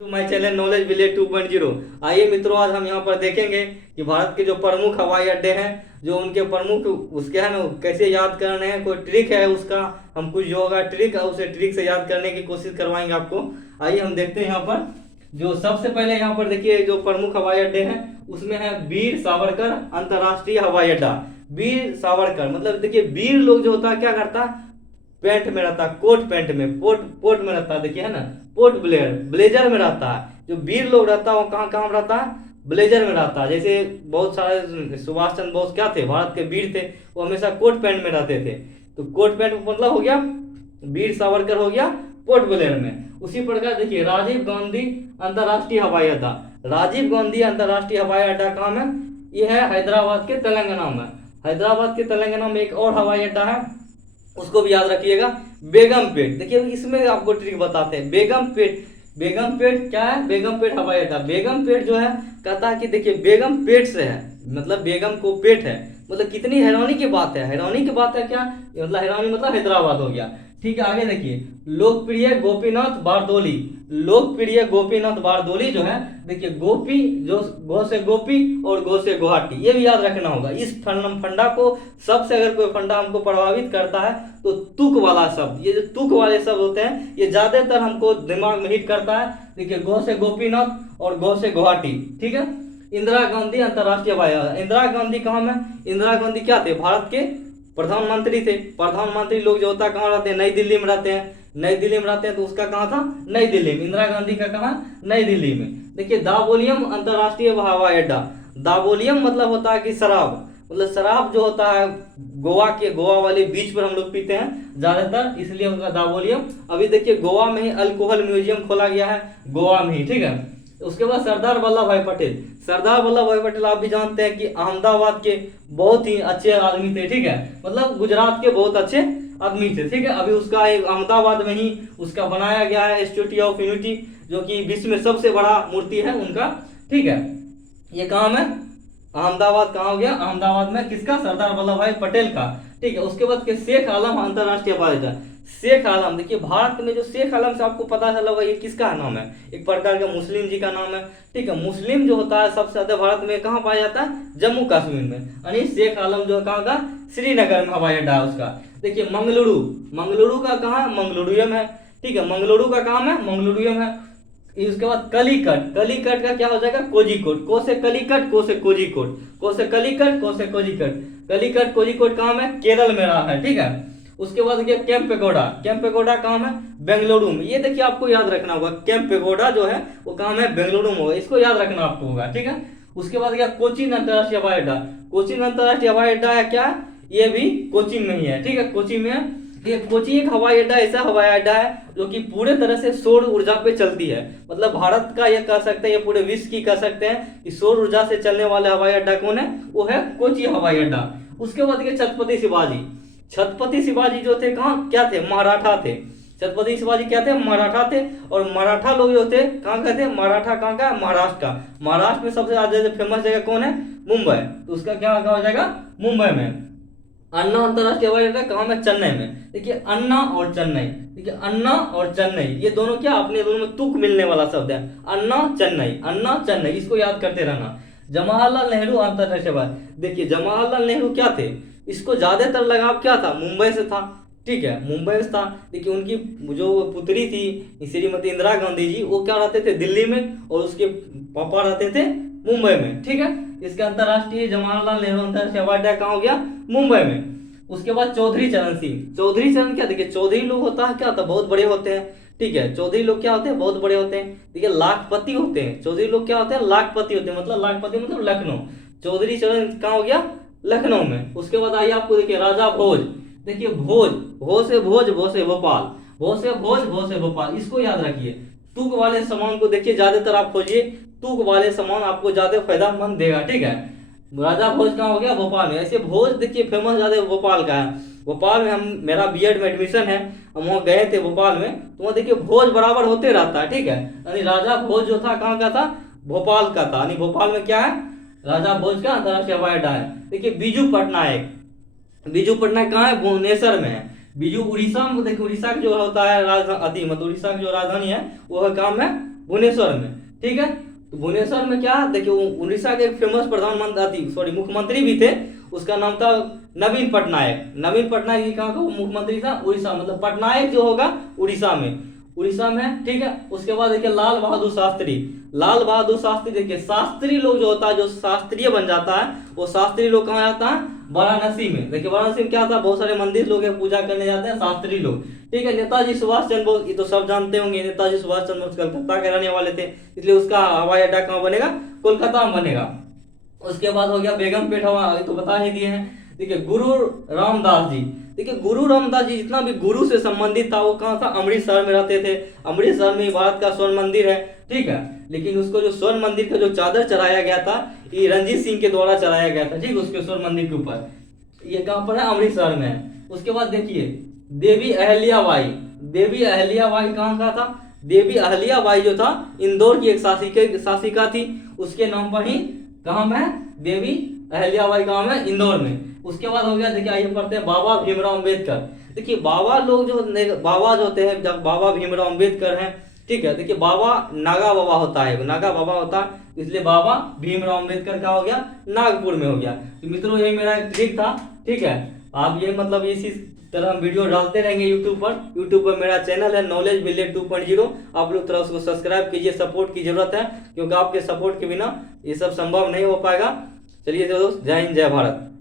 To my channel knowledge village 2.0। आइए मित्रों, आज हम यहाँ पर देखेंगे कि भारत के जो प्रमुख हवाई अड्डे हैं, जो उनके प्रमुख उसके हैं ना, कैसे याद करने हैं। कोई ट्रिक है उसका, हम कुछ जो होगा ट्रिक है उसे ट्रिक से याद करने की कोशिश करवाएंगे आपको। आइए हम देखते हैं यहाँ पर। जो सबसे पहले यहाँ पर देखिए, जो प्रमुख हवाई अड्डे हैं उसमें है वीर सावरकर अंतर्राष्ट्रीय हवाई अड्डा। वीर सावरकर मतलब देखिए, वीर लोग जो होता है क्या करता है, पैंट में रहता है, कोट पैंट में, पोट पोट में रहता है, देखिए है ना, पोर्ट ब्लेयर ब्लेजर में रहता है। जो वीर लोग रहता है वो कहाँ कहाँ रहता है, ब्लेजर में रहता है। जैसे बहुत सारे सुभाष चंद्र बोस क्या थे, भारत के वीर थे, वो हमेशा कोट पैंट में रहते थे। तो कोट पैंट मतलब हो गया वीर सावरकर, हो गया पोर्ट ब्लेयर में। उसी प्रकार देखिए, राजीव गांधी अंतर्राष्ट्रीय हवाई अड्डा। राजीव गांधी अंतर्राष्ट्रीय हवाई अड्डा कहाँ है, ये है हैदराबाद के तेलंगाना में। हैदराबाद के तेलंगाना में एक और हवाई अड्डा है, उसको भी याद रखिएगा, बेगमपेट। देखिए इसमें आपको ट्रिक बताते हैं, बेगमपेट। बेगमपेट क्या है, बेगमपेट हवाई अड्डा। बेगमपेट जो है कहता है कि देखिए बेगम पेट से है, मतलब बेगम को पेट है। मतलब कितनी हैरानी की बात है, हैरानी की बात है क्या, मतलब हैरानी मतलब हैदराबाद हो गया। ठीक है, आगे देखिए, लोकप्रिय गोपीनाथ बारदोली। लोकप्रिय गोपीनाथ बारदोली जो है, देखिए गोपी जो गो से गोपी और गो से गुवाहाटी, ये भी याद रखना होगा। इस फंडा को, सबसे अगर कोई फंडा हमको प्रभावित करता है तो तुक वाला शब्द, ये जो तुक वाले शब्द होते हैं ये ज्यादातर हमको दिमाग में हिट करता है। देखिए गो से गोपीनाथ और गो से गुवाहाटी। ठीक है, इंदिरा गांधी अंतर्राष्ट्रीय हवाई अड्डा। इंदिरा गांधी कहाँ में, इंदिरा गांधी क्या थे, भारत के प्रधानमंत्री थे। प्रधानमंत्री लोग जो होता है कहाँ रहते हैं, नई दिल्ली में रहते हैं। नई दिल्ली में रहते हैं तो उसका कहाँ था, नई दिल्ली में। इंदिरा गांधी का कहाँ, नई दिल्ली में। देखिए दावोलियम अंतर्राष्ट्रीय हवाई अड्डा। दावोलियम मतलब होता है कि शराब, मतलब शराब जो होता है गोवा के, गोवा वाले बीच पर हम लोग पीते हैं ज्यादातर, इसलिए उनका दावोलियम। अभी देखिए गोवा में ही अल्कोहल म्यूजियम खोला गया है, गोवा में ही। ठीक है, उसके बाद सरदार वल्लभ भाई पटेल। सरदार वल्लभ भाई पटेल आप भी जानते हैं कि अहमदाबाद के बहुत ही अच्छे आदमी थे। ठीक है, मतलब गुजरात के बहुत अच्छे आदमी थे। ठीक है, अभी उसका एक अहमदाबाद में ही उसका बनाया गया है स्टैच्यू ऑफ यूनिटी, जो कि विश्व में सबसे बड़ा मूर्ति है उनका। ठीक है, ये कहाँ में, अहमदाबाद। कहाँ हो गया, अहमदाबाद में, किसका, सरदार वल्लभ भाई पटेल का। ठीक है, उसके बाद के शेख आलम अंतर्राष्ट्रीय हवाई अड्डा। शेख आलम, देखिए भारत में जो शेख आलम से आपको पता चला होगा ये किसका नाम है, एक प्रकार का मुस्लिम जी का नाम है। ठीक है, मुस्लिम जो होता है सबसे ज्यादा भारत में कहाँ पाया जाता है, जम्मू कश्मीर में। यानी शेख आलम जो कहाँ का, श्रीनगर में हवाई अड्डा है उसका। देखिए मंगलुरु, मंगलुरु का कहाँ है, मंगलुरुयम है। ठीक है, मंगलुरु का काम है, मंगलुरुयम है। उसके बाद कलीकट, कलीकट का क्या हो जाएगा, कोझिकोड। को से कलीकट, को से कोझिकोड, को से कलीकट, को से कोझिकोड। कलीकट कोझिकोड काम है, केरल में रहा है। ठीक है, उसके बाद देखिए कैंपेगौड़ा। कैंपेगौड़ा काम है बेंगलुरु में। ये देखिए आपको याद रखना होगा, कैंपेगौड़ा जो है वो काम है बेंगलुरु में होगा, इसको याद रखना आपको होगा। ठीक है, उसके बाद क्या, कोचीन अंतर्राष्ट्रीय हवाई अड्डा। कोचीन अंतर्राष्ट्रीय हवाई अड्डा है क्या, ये भी कोचीन में ही है। ठीक है, कोचीन में है। ये कोची एक हवाई अड्डा, ऐसा हवाई अड्डा है जो कि पूरे तरह से सौर ऊर्जा पे चलती है। मतलब भारत का ये कह सकते हैं, ये पूरे विश्व की कह सकते हैं कि सौर ऊर्जा से चलने वाले हवाई अड्डा कौन है, वो है कोची हवाई अड्डा। उसके बाद ये छत्रपति शिवाजी। छत्रपति शिवाजी जो थे कहाँ क्या थे, मराठा थे। छत्रपति शिवाजी क्या थे, मराठा थे। और मराठा लोग जो थे कहाँ का थे, मराठा कहाँ का, महाराष्ट्र का। महाराष्ट्र में सबसे ज्यादा फेमस जगह कौन है, मुंबई, तो उसका क्या हो जाएगा, मुंबई में। अन्ना अंतरराष्ट्रीय हवाई अड्डा कहाँ में, चेन्नई में। देखिए अन्ना और चेन्नई, देखिए अन्ना और चेन्नई, ये दोनों क्या, अपने दोनों में तुक मिलने वाला शब्द है, अन्ना चेन्नई, अन्ना चेन्नई, इसको याद करते रहना। जवाहरलाल नेहरू अंतरराष्ट्रीय हवाई, देखिए जवाहरलाल नेहरू क्या थे, इसको ज्यादातर लगाव क्या था, मुंबई से था। ठीक है, मुंबई से था। देखिए उनकी जो पुत्री थी श्रीमती इंदिरा गांधी जी, वो क्या रहते थे, दिल्ली में, और उसके पापा रहते थे मुंबई में। ठीक है, इसका अंतरराष्ट्रीय जवाहरलाल नेहरू अंतरराष्ट्रीय हवाई अड्डा कहाँ हो गया, मुंबई में। उसके बाद चौधरी चरण सिंह। चौधरी चरण क्या, देखिए चौधरी लोग होता है क्या होता है, बहुत बड़े होते हैं। ठीक है, चौधरी लोग क्या होते हैं, बहुत बड़े होते हैं। देखिए लाखपति होते हैं, चौधरी लोग क्या होते हैं, लाखपति होते हैं, मतलब लाखपति मतलब लखनऊ। चौधरी चरण कहाँ हो गया, लखनऊ में। उसके बाद आइए आपको देखिए राजा भोज। देखिए भोज, भोज से भोज, भोज से भोपाल, भोज से भोज, भोज से भोपाल, इसको याद रखिए। तुक वाले सामान को देखिए ज्यादातर आप खोजिए, तुक वाले सामान आपको ज्यादा फायदेमंद देगा। ठीक है, राजा भोज कहाँ हो गया, भोपाल में। ऐसे भोज देखिए फेमस ज्यादा भोपाल का है। भोपाल में हम, मेरा बीएड में एडमिशन है, हम वहाँ गए थे भोपाल में, तो वहाँ देखिए भोज बराबर होते रहता है। ठीक है, यानी राजा भोज जो था कहाँ का था, भोपाल का था। यानी भोपाल में क्या है, राजा भोज का अंतरराष्ट्रीय हवाई अड्डा है। देखिए बीजू पटनायक। बीजू पटनायक कहाँ है, भुवनेश्वर में है। बीजू उड़ीसा में, देखिए उड़ीसा का जो होता है राजधानी, मतलब उड़ीसा की जो राजधानी है वो है काम है भुवनेश्वर में, ठीक है। तो भुवनेश्वर में क्या देखिए, उड़ीसा के एक फेमस प्रधानमंत्री मुख्यमंत्री भी थे, उसका नाम था नवीन पटनायक। नवीन पटनायक कहाँ का मुख्यमंत्री था? उड़ीसा, मतलब पटनायक जो होगा उड़ीसा में, उड़ीसा में, ठीक है। उसके बाद देखिए लाल बहादुर शास्त्री। लाल बहादुर शास्त्री, देखिए शास्त्री लोग जो होता है, जो शास्त्रीय बन जाता है, वो शास्त्री लोग कहाँ जाता है? वाराणसी में। देखिए वाराणसी में क्या था, बहुत सारे मंदिर लोग हैं, पूजा करने जाते हैं शास्त्री लोग, ठीक है। नेताजी सुभाष चंद्र बोस, ये तो सब जानते होंगे, नेताजी सुभाष चंद्र बोस कलकत्ता के रहने वाले थे, इसलिए उसका हवाई अड्डा कहाँ बनेगा? कोलकाता में बनेगा। उसके बाद हो गया बेगमपेट हवा, तो बता ही दिए हैं। देखिए गुरु रामदास जी, देखिए गुरु रामदास जी जितना भी गुरु से संबंधित था वो कहाँ था? अमृतसर में रहते थे। अमृतसर में भारत का स्वर्ण मंदिर है, ठीक है। लेकिन उसको जो स्वर्ण मंदिर का जो चादर चढ़ाया गया था, ये रणजीत सिंह के द्वारा चढ़ाया गया था, ठीक, उसके स्वर्ण मंदिर के ऊपर। ये कहाँ पर है? अमृतसर में है। उसके बाद देखिए देवी अहल्याबाई। देवी अहल्याबाई कहाँ का था? देवी अहल्याबाई जो था इंदौर की एक शासिका थी, उसके नाम पर ही कहाँ में है? देवी अहल्याबाई गांव है इंदौर में। उसके बाद हो गया, देखिए आइए पढ़ते हैं बाबा भीमराव अम्बेडकर। देखिए बाबा लोग जो बाबा जो होते हैं, जब बाबा भीमराव अम्बेडकर हैं, ठीक है। देखिए बाबा नागा बाबा होता है, नागा बाबा होता है, इसलिए बाबा भीमराव अम्बेडकर का हो गया नागपुर में हो गया। तो मित्रों यही मेरा एक ट्रिक था, ठीक है। आप ये मतलब इसी तरह हम वीडियो डालते रहेंगे यूट्यूब पर। यूट्यूब पर मेरा चैनल है नॉलेज विलेज 2.0, आप लोग तरह उसको सब्सक्राइब कीजिए, सपोर्ट की जरूरत है, क्योंकि आपके सपोर्ट के बिना ये सब संभव नहीं हो पाएगा। चलिए दोस्त, जय हिंद जय भारत।